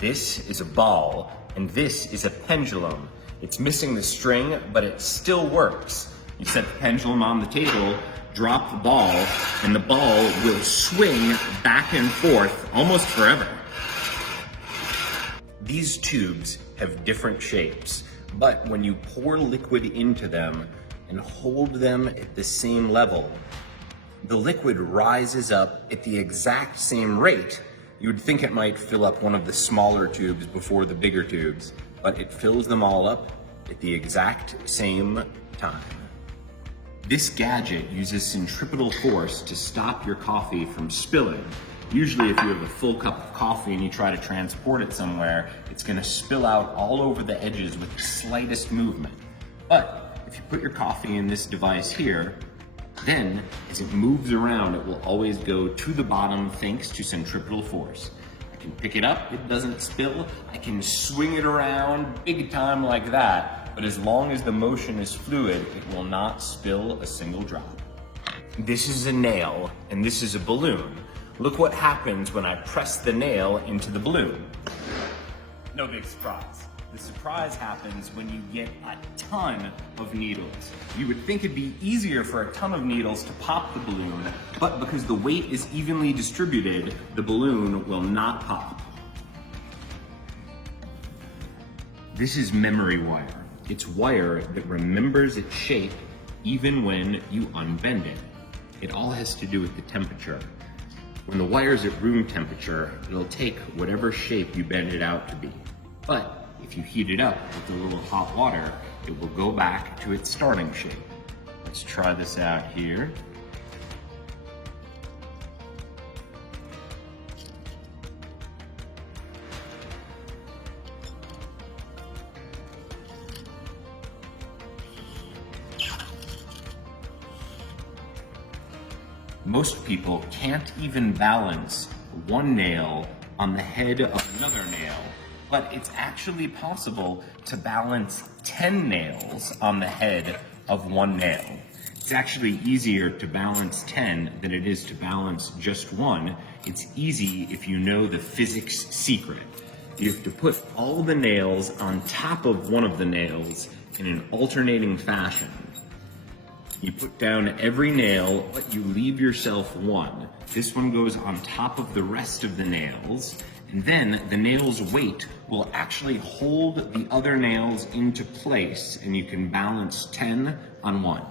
This is a ball, and this is a pendulum. It's missing the string, but it still works. You set the pendulum on the table, drop the ball, and the ball will swing back and forth almost forever. These tubes have different shapes, but when you pour liquid into them and hold them at the same level, the liquid rises up at the exact same rate. You would think it might fill up one of the smaller tubes before the bigger tubes, but it fills them all up at the exact same time. This gadget uses centripetal force to stop your coffee from spilling. Usually if you have a full cup of coffee and you try to transport it somewhere, it's gonna spill out all over the edges with the slightest movement. But if you put your coffee in this device here, then as it moves around, it will always go to the bottom thanks to centripetal force. I can pick it up, it doesn't spill. I can swing it around big time like that, but as long as the motion is fluid, it will not spill a single drop. This is a nail, and this is a balloon. Look what happens when I press the nail into the balloon. No big surprise. The surprise happens when you get a ton of needles. You would think it'd be easier for a ton of needles to pop the balloon, but because the weight is evenly distributed, the balloon will not pop. This is memory wire. It's wire that remembers its shape even when you unbend it. It all has to do with the temperature. When the wire's at room temperature, it'll take whatever shape you bend it out to be. But if you heat it up with a little hot water, it will go back to its starting shape. Let's try this out here. Most people can't even balance one nail on the head of another nail, but it's actually possible to balance 10 nails on the head of one nail. It's actually easier to balance 10 than it is to balance just one. It's easy if you know the physics secret. You have to put all the nails on top of one of the nails in an alternating fashion. You put down every nail, but you leave yourself one. This one goes on top of the rest of the nails, and then the nail's weight will actually hold the other nails into place, and you can balance 10 on one.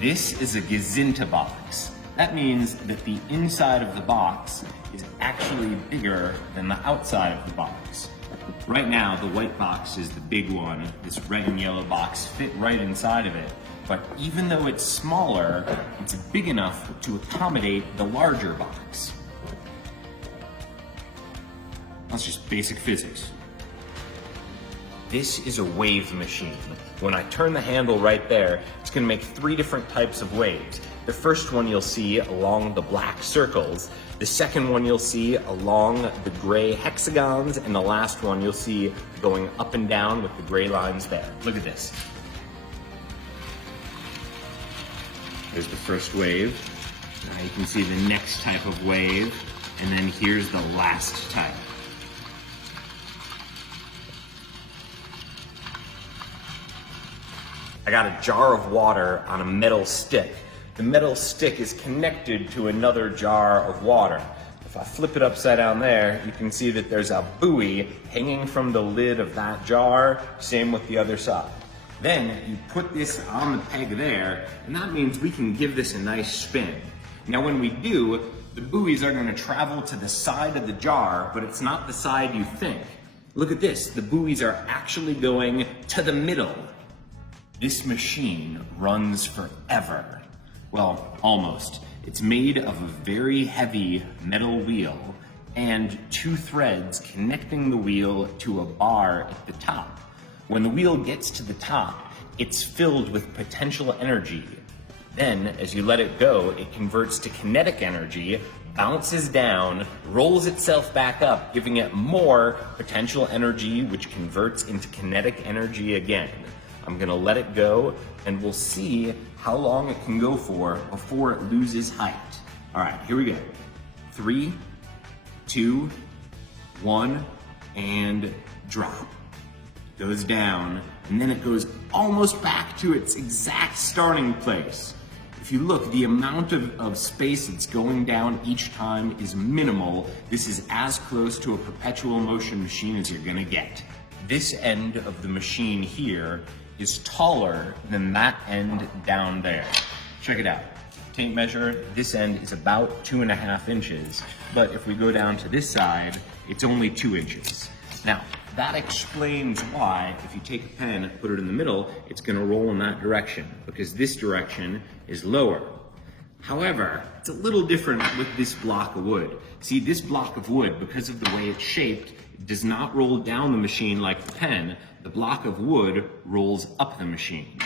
This is a Gazinta box. That means that the inside of the box is actually bigger than the outside of the box. Right now, the white box is the big one. This red and yellow box fit right inside of it. But even though it's smaller, it's big enough to accommodate the larger box. That's just basic physics. This is a wave machine. When I turn the handle right there, it's gonna make 3 different types of waves. The first one you'll see along the black circles, the second one you'll see along the gray hexagons, and the last one you'll see going up and down with the gray lines there. Look at this. There's the first wave. Now you can see the next type of wave, and then here's the last type. I got a jar of water on a metal stick. The metal stick is connected to another jar of water. If I flip it upside down there, you can see that there's a buoy hanging from the lid of that jar, same with the other side. Then you put this on the peg there, and that means we can give this a nice spin. Now when we do, the buoys are gonna travel to the side of the jar, but it's not the side you think. Look at this, the buoys are actually going to the middle. This machine runs forever. Well, almost. It's made of a very heavy metal wheel and 2 threads connecting the wheel to a bar at the top. When the wheel gets to the top, it's filled with potential energy. Then, as you let it go, it converts to kinetic energy, bounces down, rolls itself back up, giving it more potential energy, which converts into kinetic energy again. I'm gonna let it go, and we'll see how long it can go for before it loses height. All right, here we go. 3, 2, 1 and drop. Goes down, and then it goes almost back to its exact starting place. If you look, the amount of space that's going down each time is minimal. This is as close to a perpetual motion machine as you're gonna get. This end of the machine here is taller than that end down there. Check it out. Tape measure, this end is about 2.5 inches, but if we go down to this side, it's only 2 inches. Now, that explains why, if you take a pen and put it in the middle, it's gonna roll in that direction, because this direction is lower. However, it's a little different with this block of wood. See, this block of wood, because of the way it's shaped, does not roll down the machine like the pen. The block of wood rolls up the machine.